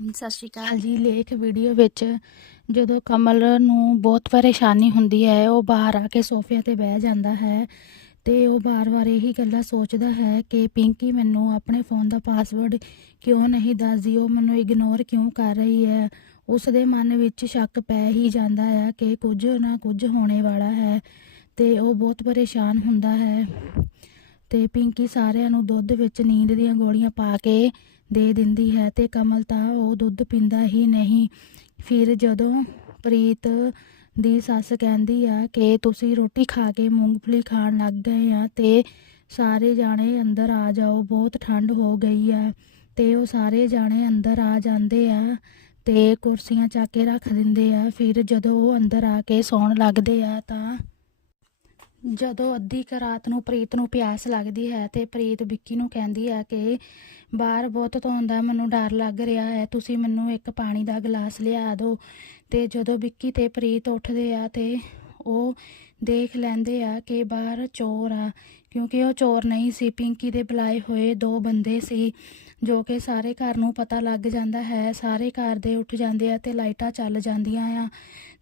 ਸਤਿ ਸ਼੍ਰੀ ਅਕਾਲ। ਜੀ ਲੇਖ ਵੀਡੀਓ ਵਿੱਚ ਜਦੋਂ ਕਮਲ ਨੂੰ ਬਹੁਤ ਪਰੇਸ਼ਾਨੀ ਹੁੰਦੀ ਹੈ, ਉਹ ਬਾਹਰ ਆ ਕੇ ਸੋਫੇ ਤੇ ਬਹਿ ਜਾਂਦਾ ਹੈ ਤੇ ਉਹ ਬਾਰ-ਬਾਰ ਇਹੀ ਗੱਲਾਂ ਸੋਚਦਾ ਹੈ ਕਿ ਪਿੰਕੀ ਮੈਨੂੰ ਆਪਣੇ ਫੋਨ ਦਾ ਪਾਸਵਰਡ ਕਿਉਂ ਨਹੀਂ ਦੱਸਦੀ, ਉਹ ਮੈਨੂੰ ਇਗਨੋਰ ਕਿਉਂ ਕਰ ਰਹੀ ਹੈ? ਉਸ ਦੇ ਮਨ ਵਿੱਚ ਸ਼ੱਕ ਪੈ ਹੀ ਜਾਂਦਾ ਹੈ ਕਿ ਕੁਝ ਨਾ ਕੁਝ ਹੋਣੇ ਵਾਲਾ ਹੈ ਤੇ ਉਹ ਬਹੁਤ ਪਰੇਸ਼ਾਨ ਹੁੰਦਾ ਹੈ। ਤੇ ਪਿੰਕੀ ਸਾਰਿਆਂ ਨੂੰ ਦੁੱਧ ਵਿੱਚ ਨੀਂਦ ਦੀਆਂ ਗੋਲੀਆਂ ਪਾ ਕੇ ਦੇ ਦਿੰਦੀ ਹੈ ਤੇ ਕਮਲ ਤਾਂ ਉਹ ਦੁੱਧ ਪੀਂਦਾ ਹੀ ਨਹੀਂ। ਫਿਰ ਜਦੋਂ ਪ੍ਰੀਤ ਦੀ ਸੱਸ ਕਹਿੰਦੀ ਆ ਕਿ ਤੁਸੀਂ ਰੋਟੀ ਖਾ ਕੇ ਮੂੰਗਫਲੀ ਖਾਣ ਲੱਗ ਗਏ ਆ ਤੇ ਸਾਰੇ ਜਾਣੇ ਅੰਦਰ ਆ ਜਾਓ, ਬਹੁਤ ਠੰਡ ਹੋ ਗਈ ਆ ਤੇ ਉਹ ਸਾਰੇ ਜਾਣੇ ਅੰਦਰ ਆ ਜਾਂਦੇ ਆ ਤੇ ਕੁਰਸੀਆਂ ਚੱਕ ਕੇ ਰੱਖ ਦਿੰਦੇ ਆ। ਫਿਰ ਜਦੋਂ ਉਹ ਅੰਦਰ ਆ ਕੇ ਸੌਣ ਲੱਗਦੇ ਆ ਤਾਂ ਜਦੋਂ ਅੱਧੀ ਕੁ ਰਾਤ ਨੂੰ ਪ੍ਰੀਤ ਨੂੰ ਪਿਆਸ ਲੱਗਦੀ ਹੈ ਤੇ ਪ੍ਰੀਤ ਵਿੱਕੀ ਨੂੰ ਕਹਿੰਦੀ ਹੈ ਕਿ ਬਾਹਰ ਬਹੁਤ ਧੁੰਦਾ, ਮੈਨੂੰ ਡਰ ਲੱਗ ਰਿਹਾ ਹੈ, ਤੁਸੀਂ ਮੈਨੂੰ ਇੱਕ ਪਾਣੀ ਦਾ ਗਲਾਸ ਲਿਆ ਦਿਓ। ਤੇ ਜਦੋਂ ਵਿੱਕੀ ਤੇ ਪ੍ਰੀਤ ਉੱਠਦੇ ਆ ਤੇ ਉਹ ਦੇਖ ਲੈਂਦੇ ਆ ਕਿ ਬਾਹਰ ਚੋਰ ਆ, ਕਿਉਂਕਿ ਉਹ ਚੋਰ ਨਹੀਂ ਸੀ, ਪਿੰਕੀ ਦੇ ਬੁਲਾਏ ਹੋਏ ਦੋ ਬੰਦੇ ਸੀ, ਜੋ ਕਿ ਸਾਰੇ ਘਰ ਨੂੰ ਪਤਾ ਲੱਗ ਜਾਂਦਾ ਹੈ, ਸਾਰੇ ਘਰ ਦੇ ਉੱਠ ਜਾਂਦੇ ਆ ਤੇ ਲਾਈਟਾਂ ਚੱਲ ਜਾਂਦੀਆਂ ਆ।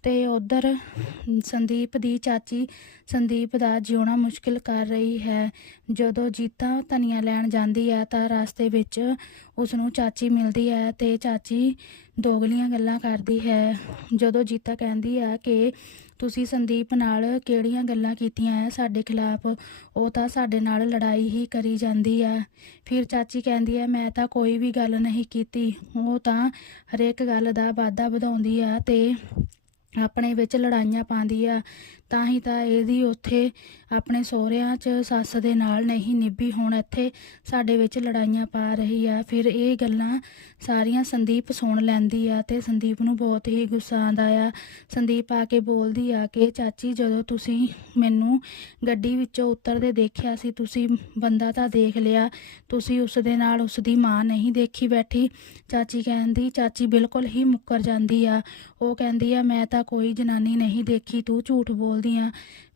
ਤੇ ਉਧਰ ਸੰਦੀਪ ਦੀ ਚਾਚੀ ਸੰਦੀਪ ਦਾ ਜਿਉਣਾ ਮੁਸ਼ਕਿਲ ਕਰ ਰਹੀ ਹੈ। ਜਦੋਂ ਜੀਤਾ ਧਨੀਆ ਲੈਣ ਜਾਂਦੀ ਹੈ ਤਾਂ ਰਸਤੇ ਵਿੱਚ ਉਸ ਨੂੰ ਚਾਚੀ ਮਿਲਦੀ ਹੈ ਤੇ ਚਾਚੀ ਦੋਗਲੀਆਂ ਗੱਲਾਂ ਕਰਦੀ ਹੈ। ਜਦੋਂ ਜੀਤਾ ਕਹਿੰਦੀ ਹੈ ਕਿ ਤੁਸੀਂ ਸੰਦੀਪ ਨਾਲ ਕਿਹੜੀਆਂ ਗੱਲਾਂ ਕੀਤੀਆਂ ਹੈ ਸਾਡੇ ਖਿਲਾਫ, ਉਹ ਤਾਂ ਸਾਡੇ ਨਾਲ ਲੜਾਈ ਹੀ ਕਰੀ ਜਾਂਦੀ ਹੈ। ਫਿਰ ਚਾਚੀ ਕਹਿੰਦੀ ਹੈ, ਮੈਂ ਤਾਂ ਕੋਈ ਵੀ ਗੱਲ ਨਹੀਂ ਕੀਤੀ, ਉਹ ਤਾਂ ਹਰੇਕ ਗੱਲ ਦਾ ਵਾਧਾ ਵਧਾਉਂਦੀ ਆ ਤੇ ਆਪਣੇ ਵਿੱਚ ਲੜਾਈਆਂ ਪਾਉਂਦੀ ਆ, ਤਾਂ ਹੀ ਤਾਂ ਇਹਦੀ ਉੱਥੇ ਆਪਣੇ ਸਹੁਰਿਆਂ 'ਚ ਸੱਸ ਦੇ ਨਾਲ ਨਹੀਂ ਨਿਭੀ, ਹੁਣ ਇੱਥੇ ਸਾਡੇ ਵਿੱਚ ਲੜਾਈਆਂ ਪਾ ਰਹੀ ਆ। ਫਿਰ ਇਹ ਗੱਲਾਂ ਸਾਰੀਆਂ ਸੰਦੀਪ ਸੁਣ ਲੈਂਦੀ ਆ ਤੇ ਸੰਦੀਪ ਨੂੰ ਬਹੁਤ ਹੀ ਗੁੱਸਾ ਆਉਂਦਾ ਆ। ਸੰਦੀਪ ਆ ਕੇ ਬੋਲਦੀ ਆ ਕਿ, ਚਾਚੀ, ਜਦੋਂ ਤੁਸੀਂ ਮੈਨੂੰ ਗੱਡੀ ਵਿੱਚੋਂ ਉਤਰਦੇ ਦੇਖਿਆ ਸੀ, ਤੁਸੀਂ ਬੰਦਾ ਤਾਂ ਦੇਖ ਲਿਆ, ਤੁਸੀਂ ਉਸ ਦੇ ਨਾਲ ਉਸ ਦੀ ਮਾਂ ਨਹੀਂ ਦੇਖੀ ਬੈਠੀ। ਚਾਚੀ ਕਹਿੰਦੀ, ਚਾਚੀ ਬਿਲਕੁਲ ਹੀ ਮੁੱਕਰ ਜਾਂਦੀ ਆ। ਉਹ ਕਹਿੰਦੀ ਆ, ਮੈਂ ਤਾਂ ਕੋਈ ਜਨਾਨੀ ਨਹੀਂ ਦੇਖੀ, ਤੂੰ ਝੂਠ ਬੋਲਦੀ ਆ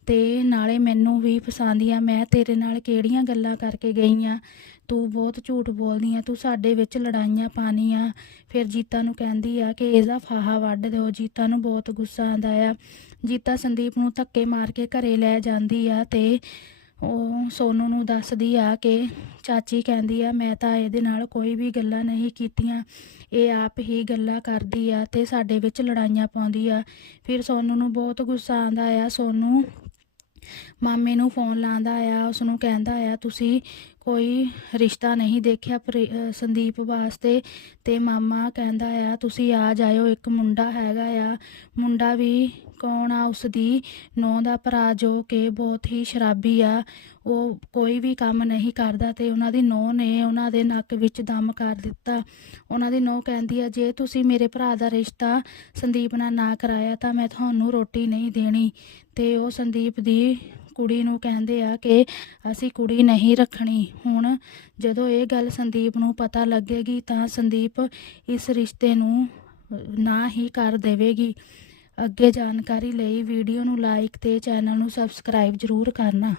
ਤੇ ਨਾਲੇ ਮੈਨੂੰ ਵੀ ਫਸਾਉਂਦੀ ਆ, ਮੈਂ ਤੇਰੇ ਨਾਲ ਕਿਹੜੀਆਂ ਗੱਲਾਂ ਕਰਕੇ ਗਈ ਆ? ਤੂੰ ਬਹੁਤ ਝੂਠ ਬੋਲਦੀ ਆ, ਤੂੰ ਸਾਡੇ ਵਿੱਚ ਲੜਾਈਆਂ ਪਾਣੀ ਆ। ਫਿਰ ਜੀਤਾ ਨੂੰ ਕਹਿੰਦੀ ਆ ਕਿ ਇਹਦਾ ਫਾਹਾ ਵੱਢ ਦਿਓ, ਜੀਤਾ ਨੂੰ ਬਹੁਤ ਗੁੱਸਾ ਆਉਂਦਾ ਆ। ਜੀਤਾ ਸੰਦੀਪ ਨੂੰ ਧੱਕੇ ਮਾਰ ਕੇ ਘਰੇ ਲੈ ਜਾਂਦੀ ਆ ਤੇ ਉਹ ਸੋਨੂ ਨੂੰ ਦੱਸਦੀ ਆ ਕਿ ਚਾਚੀ ਕਹਿੰਦੀ ਆ, ਮੈਂ ਤਾਂ ਇਹਦੇ ਨਾਲ ਕੋਈ ਵੀ ਗੱਲਾਂ ਨਹੀਂ ਕੀਤੀਆਂ। ਇਹ ਆਪ ਹੀ ਗੱਲਾਂ ਕਰਦੀ ਆ ਤੇ ਸਾਡੇ ਵਿੱਚ ਲੜਾਈਆਂ ਪਾਉਂਦੀ ਆ। ਫਿਰ ਸੋਨੂ ਨੂੰ ਬਹੁਤ ਗੁੱਸਾ ਆਉਂਦਾ ਆ। ਸੋਨੂ ਮਾਮੇ ਨੂੰ ਫੋਨ ਲਾਉਂਦਾ ਆ ਉਸ ਨੂੰ ਕਹਿੰਦਾ ਆ, ਤੁਸੀਂ ਕੋਈ ਰਿਸ਼ਤਾ ਨਹੀਂ ਦੇਖਿਆ ਪ੍ਰੀ- ਅਹ ਸੰਦੀਪ ਵਾਸਤੇ? ਤੇ ਮਾਮਾ ਕਹਿੰਦਾ ਆ, ਤੁਸੀਂ ਆ ਜਾਇਓ, ਇੱਕ ਮੁੰਡਾ ਹੈਗਾ ਆ। ਮੁੰਡਾ ਵੀ ਕੌਣ ਆ? ਉਸ ਦੀ ਨੌਂ ਦਾ ਭਰਾ ਜੋ ਕਿ ਬਹੁਤ ਹੀ ਸ਼ਰਾਬੀ ਆ। ਉਹ ਕੋਈ ਵੀ ਕੰਮ ਨਹੀਂ ਕਰਦਾ ਤੇ ਉਹਨਾਂ ਦੀ ਨੌਂ ਨੇ ਉਹਨਾਂ ਦੇ ਨੱਕ ਵਿੱਚ ਦਮ ਕਰ ਦਿੱਤਾ। ਉਹਨਾਂ ਦੀ ਨੌਂ ਕਹਿੰਦੀ ਆ, ਜੇ ਤੁਸੀਂ ਮੇਰੇ ਭਰਾ ਦਾ ਰਿਸ਼ਤਾ ਸੰਦੀਪ ਨਾਲ ਨਾ ਕਰਾਇਆ ਤਾਂ ਮੈਂ ਤੁਹਾਨੂੰ ਰੋਟੀ ਨਹੀਂ ਦੇਣੀ। ਤੇ ਉਹ ਸੰਦੀਪ ਦੀ ਕੁੜੀ ਨੂੰ ਕਹਿੰਦੇ ਆ ਕਿ ਅਸੀਂ ਕੁੜੀ ਨਹੀਂ ਰੱਖਣੀ। ਹੁਣ ਜਦੋਂ ਇਹ ਗੱਲ ਸੰਦੀਪ ਨੂੰ ਪਤਾ ਲੱਗੇਗੀ ਤਾਂ ਸੰਦੀਪ ਇਸ ਰਿਸ਼ਤੇ ਨੂੰ ਨਾ ਹੀ ਕਰ ਦੇਵੇਗੀ। ਅੱਗੇ ਜਾਣਕਾਰੀ ਲਈ ਵੀਡੀਓ ਨੂੰ ਲਾਈਕ ਤੇ ਚੈਨਲ ਨੂੰ ਸਬਸਕ੍ਰਾਈਬ ਜ਼ਰੂਰ ਕਰਨਾ।